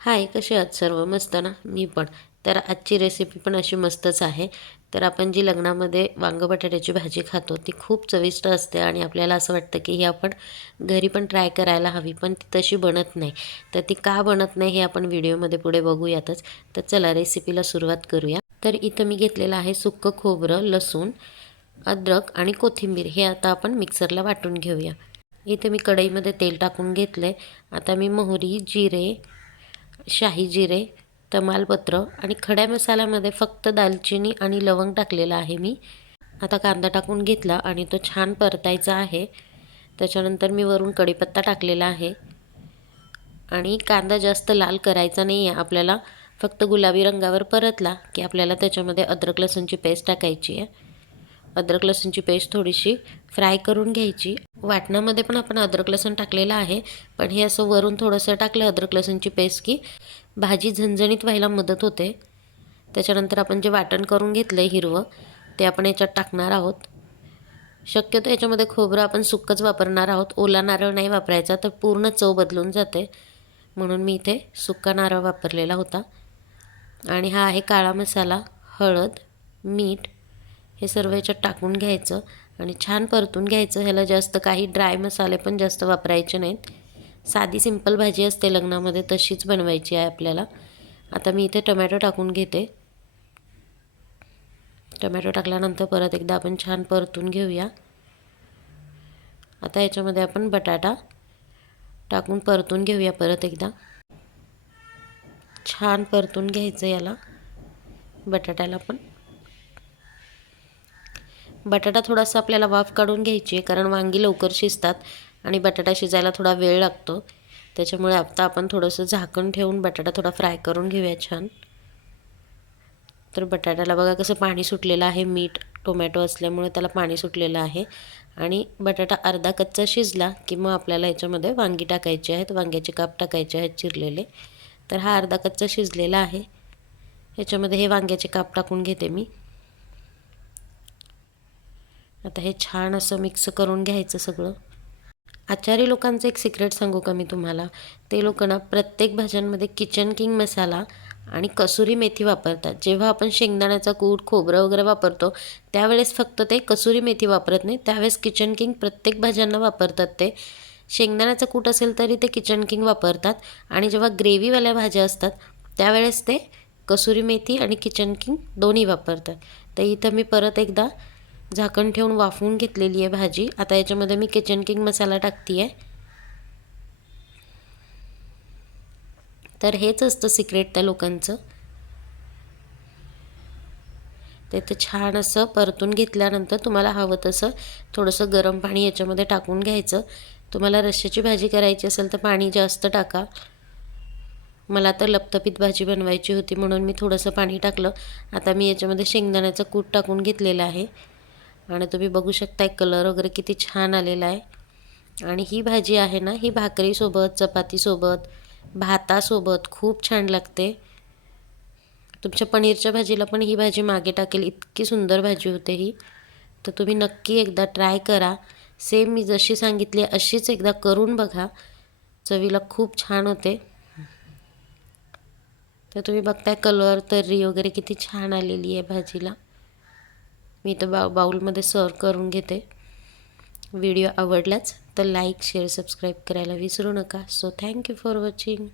हाय कसे आहात सर्व? मस्त ना? मी पण. तर आजची रेसिपी पण अशी मस्तच आहे. तर आपण जी लग्नामध्ये वांग बटाट्याची भाजी खातो ती खूप चविष्ट असते आणि आपल्याला असं वाटतं की ही आपण घरी पण ट्राय करायला हवी पण ती तशी बनत नाही. तर ती का बनत नाही हे आपण व्हिडिओमध्ये पुढे बघूयातच. तर चला रेसिपीला सुरुवात करूया. तर इथं मी घेतलेलं आहे सुक्कं खोबरं लसूण अद्रक आणि कोथिंबीर. हे आता आपण मिक्सरला वाटून घेऊया. इथे मी कढईमध्ये तेल टाकून घेतलं आहे आता मी मोहरी जिरे शाही जिरे तमालपत्र आणि खड्या मसाल्यामध्ये फक्त दालचिनी आणि लवंग टाकलेलं आहे मी. आता कांदा टाकून घेतला आणि तो छान परतायचा आहे. त्याच्यानंतर मी वरून कढीपत्ता टाकलेला आहे. आणि कांदा जास्त लाल करायचा नाही आहे आपल्याला फक्त गुलाबी रंगावर परतला की आपल्याला त्याच्यामध्ये अद्रक लसूणची पेस्ट टाकायची आहे. अद्रक लसूणची पेस्ट थोडीशी फ्राय करून घ्यायची. वाटणामध्ये पण आपण अद्रक लसूण टाकलेलं आहे. पण हे असं वरून थोडंसं टाकलं अद्रक लसूणची पेस्ट की भाजी झणझणीत व्हायला मदत होते. त्याच्यानंतर आपण जे वाटण करून घेतलं आहे हिरवं ते आपण याच्यात टाकणार आहोत. शक्यतो याच्यामध्ये खोबरं आपण सुकंच वापरणार आहोत. ओला नारळ नाही वापरायचा तर पूर्ण चव बदलून जाते. म्हणून मी इथे सुक्का नारळ वापरलेला होता. आणि हा आहे काळा मसाला हळद मीठ हे सर्व याच्यात टाकून घ्यायचं. आणि छान परतून घ्यायचं. ह्याला जास्त काही ड्राय मसाले पण जास्त वापरायचे नाहीत. साधी सिंपल भाजी असते लग्नामध्ये तशीच बनवायची आहे आपल्याला. आता मी इथे टमॅटो टाकून घेते. टमॅटो टाकल्यानंतर परत एकदा आपण छान परतून घेऊया. आता याच्यामध्ये आपण बटाटा टाकून परतून घेऊया परत एकदा. छान परतून घ्यायचं याला. बटाट्याला पण. बटाटा थोडासा आपल्याला वाफ काढून घ्यायची आहे कारण वांगी लवकर शिजतात आणि बटाटा शिजायला थोडा वेळ लागतो. त्याच्यामुळे आता आपण थोडंसं झाकण ठेवून बटाटा थोडा फ्राय करून घेऊया छान. तर बटाट्याला बघा कसं पाणी सुटलेलं आहे मीठ टोमॅटो असल्यामुळे त्याला पाणी सुटलेलं आहे. आणि बटाटा अर्धा कच्चा शिजला की मग आपल्याला याच्यामध्ये वांगी टाकायची आहेत वांग्याचे काप टाकायचे आहेत चिरलेले. तर हा अर्धा कच्चा शिजलेला आहे. याच्यामध्ये हे वांग्याचे काप टाकून घेते मी. आता हे छान असं मिक्स करून घ्यायचं सगळं. आचारी लोकांचं एक सिक्रेट सांगू का मी तुम्हाला? ते लोक ना प्रत्येक भाज्यांमध्ये किचन किंग मसाला आणि कसुरी मेथी वापरतात. जेव्हा आपण शेंगदाण्याचा कूट खोबरं वगैरे वापरतो त्यावेळेस फक्त ते कसुरी मेथी वापरत नाही. त्यावेळेस किचन किंग प्रत्येक भाज्यांना वापरतात ते. शेंगदाण्याचा कूट असेल तरी ते किचन किंग वापरतात. आणि जेव्हा ग्रेव्हीवाल्या भाज्या असतात त्यावेळेस ते कसुरी मेथी आणि किचन किंग दोन्ही वापरतात. तर इथं मी परत एकदा झाकण ठेवून वाफवून घेतलेली आहे भाजी. आता याच्यामध्ये मी किचन किंग मसाला टाकते आहे तर हेच असतं सिक्रेट त्या लोकांचं. ते ते छान असं परतून घेतल्यानंतर तुम्हाला हवं तसं थोडंसं गरम पाणी याच्यामध्ये टाकून घ्यायचं. तुम्हाला रश्श्याची भाजी करायची असेल तर पाणी जास्त टाका. मला तर लपतपीत भाजी बनवायची होती म्हणून मी थोडंसं पाणी टाकलं. आता मी याच्यामध्ये शेंगदाण्याचं कूट टाकून घेतलेलं आहे. आणि तुम्ही बघू शकता कलर वगैरे किती छान आलेला आहे. आणि ही भाजी आहे ना ही भाकरीसोबत चपातीसोबत भातासोबत खूप छान लागते. तुमच्या पनीरच्या भाजीला पण ही भाजी मागे टाकेल इतकी सुंदर भाजी होते ही. तर तुम्ही नक्की एकदा ट्राय करा. सेम मी जशी सांगितली अशीच एकदा करून बघा. चवीला खूप छान होते. तर तुम्ही बघताय कलर तर्री वगैरे किती छान आलेली आहे भाजीला. मी तर बा बाऊलमध्ये सर्व करून घेते. व्हिडिओ आवडलाच तर लाईक शेअर सबस्क्राईब करायला विसरू नका. So thank you for watching